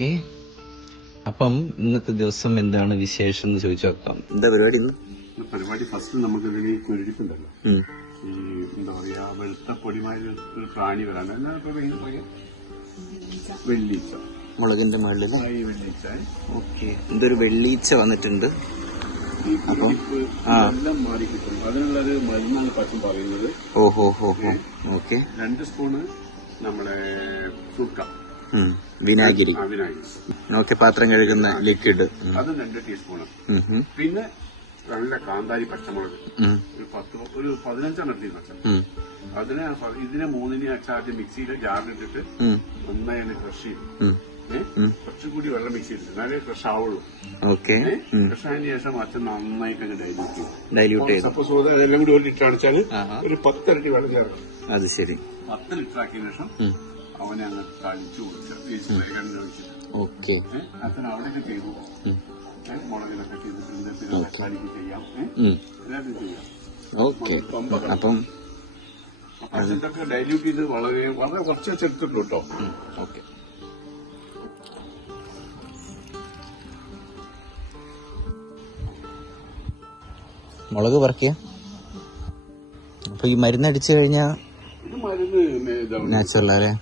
Okay. അപ്പം ഇന്നത്തെ ദിവസം എന്താണ് വിശേഷം എന്ന് ചോദിച്ചു നോക്കാം. എന്താ പരിപാടി ഇന്ന്? പരിപാടി ഫസ്റ്റ് നമുക്ക് ഇതിന് കുരുടിപ്പുണ്ടല്ലോ, ഈ എന്താ പറയാ വെളുത്ത പൊടിമാരി ഒരു പ്രാണി വരാണ്. വെള്ളീച്ച, മുളകിന്റെ മുകളിൽ ഈ വെള്ളീച്ച. ഓക്കെ, എന്തൊരു വെള്ളീച്ച വന്നിട്ടുണ്ട്. ഈ കുരുടിപ്പ് എല്ലാം മാറി കിട്ടും. അതിനുള്ളൊരു മരുന്നാണ് പറ്റും പറയുന്നത്. ഓഹോ ഹോ ഹോ. ഓക്കെ. 2 സ്പൂണ് നമ്മുടെ സുർക്ക, വിനാഗിരി. വിനാഗിരി. ഓക്കെ, പാത്രം കഴുകുന്ന ലിക്വിഡ് അത് 2 ടീസ്പൂണ്. പിന്നെ നല്ല കാന്താരി പച്ചമുളക് ഒരു 15 എടുത്തിരുന്നു. അതിനെ ഇതിനെ 3 അച്ചാറ്റ് മിക്സിയിലെ ജാറിലിട്ടിട്ട് നന്നായി ക്രഷ് ചെയ്യും. കുറച്ചുകൂടി വെള്ളം മിക്സ് ചെയ്തിട്ട് എന്നാലേ ക്രഷ് ആവുള്ളൂ. ക്രഷ് ആയതിനു ശേഷം അച്ഛൻ നന്നായിട്ട് ഡൈല്യൂട്ട് ചെയ്യും. സപ്പോസ് എല്ലാം കൂടി 1 ലിറ്റർ അടിച്ചാല് ഒരു 10 ഇരട്ടി വെള്ളം ചേർക്കണം. അത് ശരി. 10 ലിറ്റർ ആക്കിയതിനു ശേഷം അവനെ അങ്ങ് തളിച്ചു കൊടുക്കുക. അച്ഛൻ അവിടെയൊക്കെ ചെയ്തു. മുളകിലൊക്കെ ചെയ്തിട്ടുണ്ട്. പിന്നെ തക്കാളിക്ക് ചെയ്യാം, എല്ലാവർക്കും ചെയ്യാം. അപ്പം അച്ഛനൊക്കെ ഡൈല്യൂട്ട് ചെയ്ത് വളരെ വളരെ കുറച്ച് ചെറുത്തിട്ടു കേട്ടോ. ഓക്കെ. മുളക് പറിക്കുക. അപ്പൊ ഈ മരുന്ന് അടിച്ചു കഴിഞ്ഞാ നാച്ചുറൽ അല്ലേ?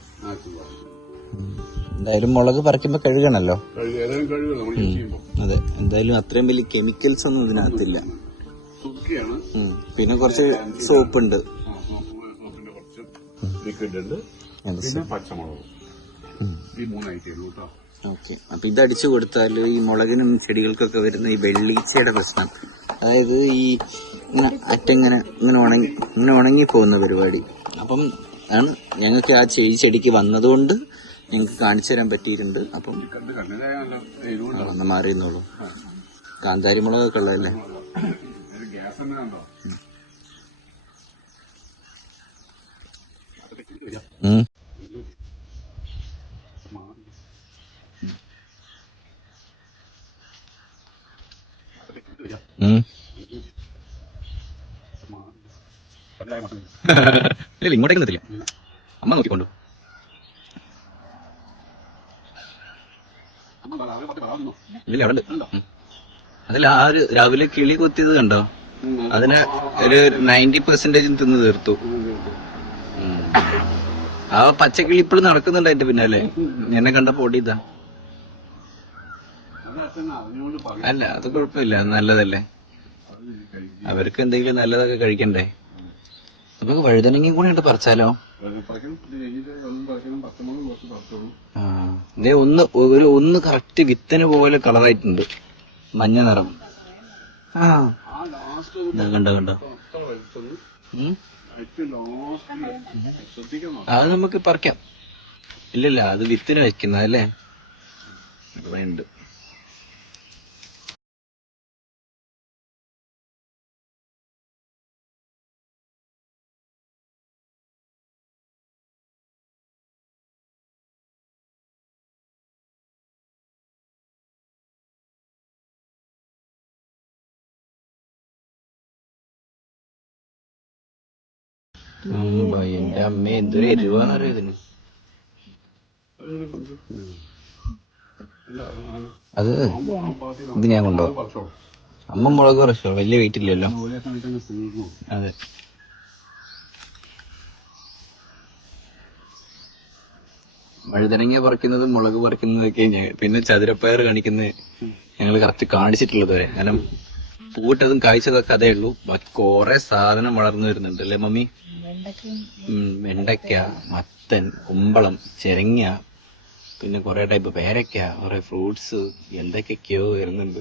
എന്തായാലും മുളക് പറിക്കുമ്പോ കഴുകണല്ലോ. അതെ, എന്തായാലും അത്രയും വലിയ കെമിക്കൽസ് ഒന്നും ഇതിനകത്തില്ല. പിന്നെ കുറച്ച് സോപ്പ് ഉണ്ട്, ഓക്കെ. അപ്പൊ ഇതടിച്ചു കൊടുത്താൽ ഈ മുളകിനും ചെടികൾക്കൊക്കെ വരുന്ന ഈ വെള്ളീച്ചയുടെ പ്രശ്നം, അതായത് ഈ അറ്റങ്ങനെ ഇങ്ങനെ ഉണങ്ങി പോകുന്ന പരിപാടി. അപ്പം ആണ് ഞങ്ങൾക്ക് ആ ചെടിക്ക് വന്നതുകൊണ്ട് ഞങ്ങൾക്ക് കാണിച്ചു തരാൻ പറ്റിയിട്ടുണ്ട്. അപ്പം ഒന്ന് മാറിയെന്നുള്ളൂ. കാന്താരി മുളകൊക്കെ ഉള്ളതല്ലേ? ഇല്ല, ഇങ്ങോട്ടേക്ക് എത്തില്ല. അമ്മ നോക്കിക്കൊണ്ടു. ഇല്ല, അവിടെ അതിൽ ആ ഒരു രാവിലെ കിളി കൊത്തിയത് കണ്ടോ? അതിന് ഒരു 90% തിന്ന് തീർത്തു. ആ പച്ചക്കിളി ഇപ്പോഴും നടക്കുന്നുണ്ട് അതിന്റെ പിന്നാലെ. എന്നെ കണ്ടപ്പോ ഓടിയതാ. അല്ല, അത് കുഴപ്പമില്ല, നല്ലതല്ലേ. അവർക്ക് എന്തെങ്കിലും നല്ലതൊക്കെ കഴിക്കണ്ടേ. നമുക്ക് വഴുതനങ്ങയും കൂടെ ഉണ്ട്, പറിച്ചാലോ? ഇതേ ഒന്ന് കറക്റ്റ് വിത്തന് പോലെ കളറായിട്ടുണ്ട്, മഞ്ഞ നിറം. കണ്ടോ കണ്ടോ? അത് നമുക്ക് പറിക്കാം. ഇല്ലല്ല, അത് വിത്തിന് വെക്കുന്നതല്ലേ. ഉണ്ട്. എന്റെ അമ്മ എന്തൊരു എരിവാന്നറിയോ ഇതിന്. അത് ഇത് ഞാൻ കൊണ്ടുപോകാം. അമ്മ മുളക് കുറച്ചോ, വലിയ വെയിറ്റ് ഇല്ലല്ലോ. അതെ. വഴുതനങ്ങ പറിക്കുന്നതും മുളക് പറിക്കുന്നതൊക്കെ പിന്നെ ചതുരപ്പയർ കാണിക്കുന്നത് ഞങ്ങൾ കറക്റ്റ് കാണിച്ചിട്ടുള്ളത് വരെ. കാരണം പൂട്ടതും കായ്ച്ചതൊക്കെ അതേ ഉള്ളൂ. ബാക്കി കുറെ സാധനം വളർന്നു വരുന്നുണ്ട് അല്ലേ മമ്മി? വെണ്ടയ്ക്ക, മത്തൻ, കുമ്പളം, ചെരങ്ങ, പിന്നെ കുറെ ടൈപ്പ് പേരയ്ക്ക, കുറെ ഫ്രൂട്ട്സ്, എന്തൊക്കെയൊക്കെയോ വരുന്നുണ്ട്.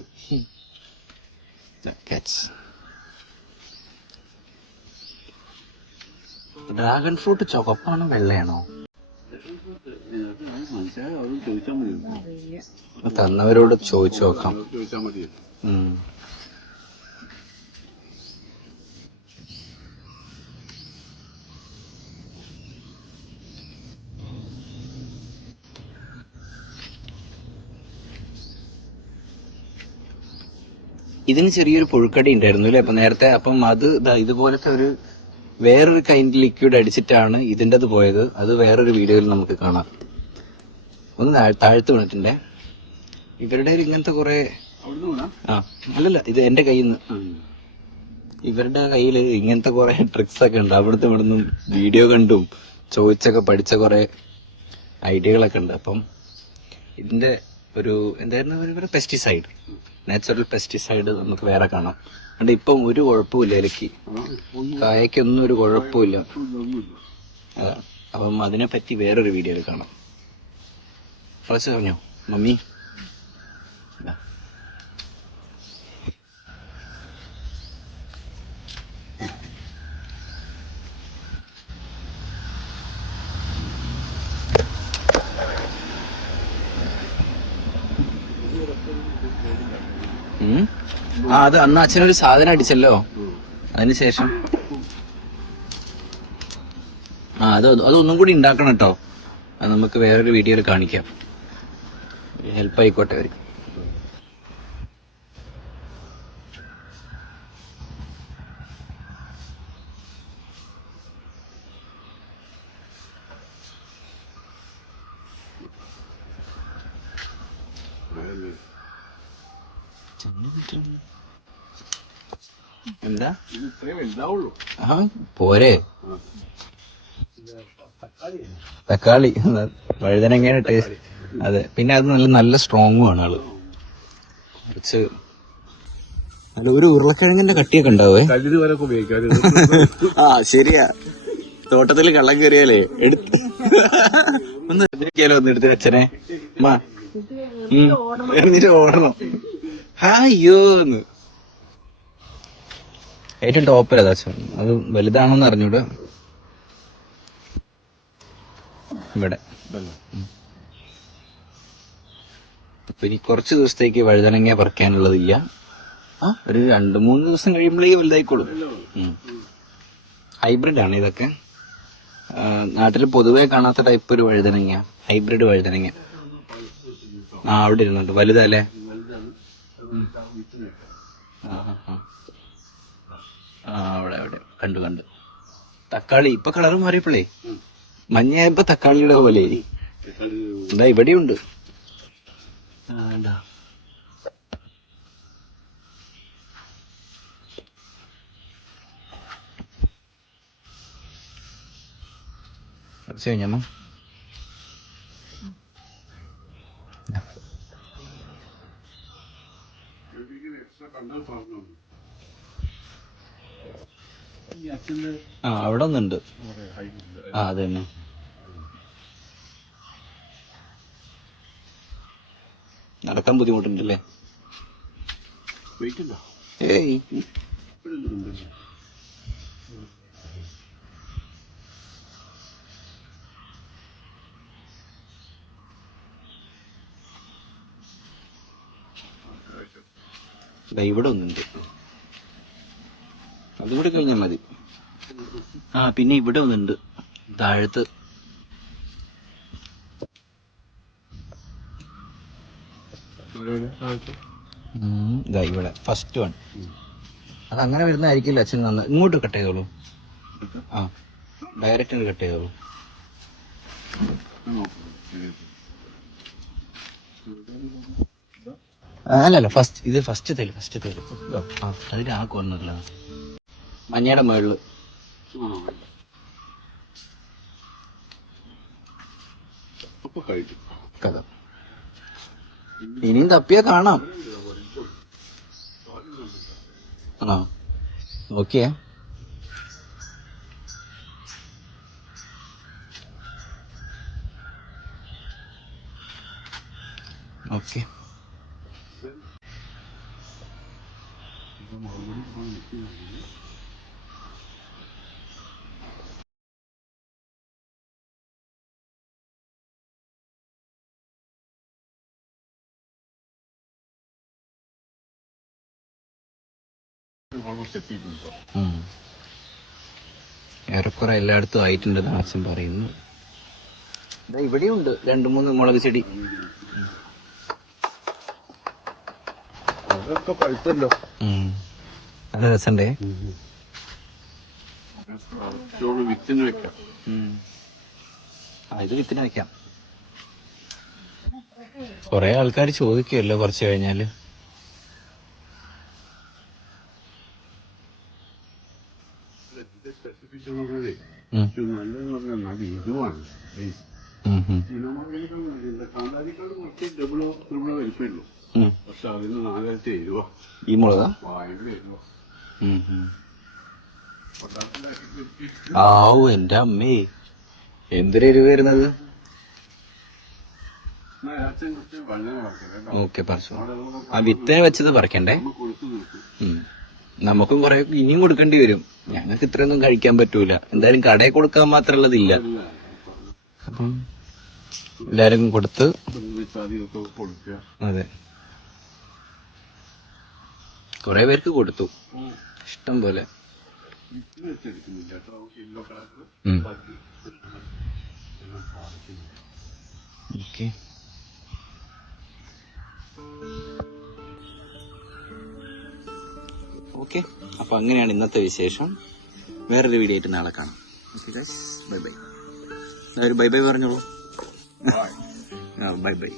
Dragon fruit ചുവപ്പാണോ വെള്ളയാണോ? തന്നവരോട് ചോദിച്ചു നോക്കാം. ഇതിന് ചെറിയൊരു പുഴുക്കടി ഉണ്ടായിരുന്നു അല്ലേ അപ്പൊ നേരത്തെ? അപ്പം അത് ഇതുപോലത്തെ വേറൊരു കൈൻഡ് ലിക്വിഡ് അടിച്ചിട്ടാണ് ഇതിൻ്റെത് പോയത്. അത് വേറൊരു വീഡിയോയിൽ നമുക്ക് കാണാം. ഒന്ന് താഴ്ത്ത് വീണിട്ടുണ്ടേ. ഇവരുടെ കയ്യിൽ ഇങ്ങനത്തെ കുറെ അവിടുന്ന് അല്ലല്ല, ഇത് എന്റെ കയ്യിൽ നിന്ന്. ഇവരുടെ കയ്യിൽ ഇങ്ങനത്തെ കുറെ ട്രിക്സ് ഒക്കെ ഉണ്ട്. അവിടുത്തെ ഇവിടുന്ന് വീഡിയോ കണ്ടും ചോദിച്ചൊക്കെ പഠിച്ച കുറെ ഐഡിയകളൊക്കെ ഉണ്ട്. അപ്പം ഇതിന്റെ ഒരു എന്തായിരുന്നു ഇവരുടെ പെസ്റ്റിസൈഡ്, നാച്ചുറൽ പെസ്റ്റിസൈഡ് നമുക്ക് വേറെ കാണാം. അതുകൊണ്ട് ഇപ്പം ഒരു കുഴപ്പമില്ല, ഇലക്ക് കായക്കൊന്നും ഒരു കുഴപ്പമില്ല. അപ്പം അതിനെ പറ്റി വേറൊരു വീഡിയോയിൽ കാണാം. കുറച്ച് പറഞ്ഞോ മമ്മി. അത് അന്ന് അച്ഛനൊരു സാധനം അടിച്ചല്ലോ, അതിനുശേഷം അതൊന്നും കൂടി ഉണ്ടാക്കണം കേട്ടോ. അത് നമുക്ക് വേറൊരു വീഡിയോയിൽ കാണിക്കാം. ഹെൽപ്പ് ആയിക്കോട്ടെ അവർക്ക്. എന്താ പോരെ തക്കാളി വഴുതനങ്ങയുടെ ടേസ്റ്റ്. അതെ, പിന്നെ അത് നല്ല സ്ട്രോങ്ങും ആണ് ആള്. കുറച്ച് അല്ല, ഒരു ഉരുളക്കിഴങ്ങിന്റെ കട്ടിയൊക്കെ ഉണ്ടാവേ. ശരിയാ, തോട്ടത്തില് കള്ളം കയറിയാലേ ഒന്ന് എടുത്ത് അച്ഛനെ എന്നിട്ട് ഓടണം. അയ്യോന്ന് ഏറ്റവും ടോപ്പിലതാ അച്ഛൻ. അത് വലുതാണെന്ന് അറിഞ്ഞൂടെ ഇവിടെ. അപ്പൊ ഇനി കുറച്ച് ദിവസത്തേക്ക് വഴുതനങ്ങ പറിക്കാനുള്ളതില്ല. ഒരു 2-3 ദിവസം കഴിയുമ്പോഴേ വലുതായിക്കോളും. ഹൈബ്രിഡ് ആണ് ഇതൊക്കെ. നാട്ടിൽ പൊതുവെ കാണാത്ത ടൈപ്പ് ഒരു വഴുതനങ്ങ, ഹൈബ്രിഡ് വഴുതനങ്ങ. അവിടെ ഇരുന്നുണ്ട്. വലുതല്ലേ? അവിടെ കണ്ടു. തക്കാളി ഇപ്പൊ കളർ മാറിയപ്പോഴേ മഞ്ഞയായപ്പോ തക്കാളിയുടെ പോലെ എന്താ ഇവിടെയുണ്ട്. കുറച്ച് കഴിഞ്ഞമ്മ അവിടെ ഒന്നുണ്ട്. അത് തന്നെ. നടക്കാൻ ബുദ്ധിമുട്ടുണ്ടല്ലേ? ഏയ് ഇവിടെ ഒന്നുണ്ട്. അതുകൂടെ കഴിഞ്ഞാൽ മതി. പിന്നെ ഇവിടെ ഒന്നുണ്ട് താഴത്ത്. ഇവിടെ ഫസ്റ്റ് വൺ. അതങ്ങനെ വരുന്നതായിരിക്കില്ല അച്ഛൻ. ഇങ്ങോട്ട് കട്ട് ചെയ്തോളൂ. ഡയറക്റ്റ് കട്ട് ചെയ്തോളൂ. അല്ലല്ല, ഫസ്റ്റ് തേല് അതിന് ആ കൊന്നില്ല. മഞ്ഞയുടെ മുകളില് കഥ. ഇനിയും തപ്പിയാ കാണാം. ഓക്കെ. ഓക്കെ, ഏറെക്കുറെ എല്ലായിടത്തും ആയിട്ടുണ്ടെന്നാണ് അച്ഛൻ പറയുന്നു. ഇവിടെയുണ്ട് 2-3 മുളക് ചെടി. അതൊക്കെ പഴുത്തല്ലോ. നല്ല രസണ്ടേ? വിത്തിന് വെക്കാം. ഇത് വിത്തിന് വെക്കാം. കൊറേ ആൾക്കാർ ചോദിക്കുമല്ലോ കുറച്ച് കഴിഞ്ഞാല്. നല്ലതെന്ന് പറഞ്ഞാൽ ഇതുമാണ് കാന്താരിക്കാട് കുറച്ച് ഡബിളോ ത്രിബിളോ വലിപ്പമുള്ളൂ. പക്ഷെ അതിന് 4,700 ഈ മുളകാ ഭയങ്കര എരിവാ. ആവു എന്റെ അമ്മേ, എന്തൊരു എരിവ് വരുന്നത്. ഓക്കെ പറിച്ചു. ആ വിത്തിനെ വെച്ചത് പറിക്കണ്ടേ? നമുക്കും കുറെ ഇനിയും കൊടുക്കേണ്ടി വരും. ഞങ്ങൾക്ക് ഇത്രയൊന്നും കഴിക്കാൻ പറ്റൂല. എന്തായാലും കടയിൽ കൊടുക്കാൻ മാത്രമുള്ളതില്ല. അപ്പം എല്ലാരും കൊടുത്ത്. അതെ, കുറെ പേർക്ക് കൊടുത്തു, ഇഷ്ടം പോലെ. Okay, okay. അപ്പൊ അങ്ങനെയാണ് ഇന്നത്തെ വിശേഷം. വേറൊരു വീഡിയോ ആയിട്ട് നാളെ കാണാം. Okay guys, bye bye. Bye bye പറഞ്ഞോളൂ. Bye by.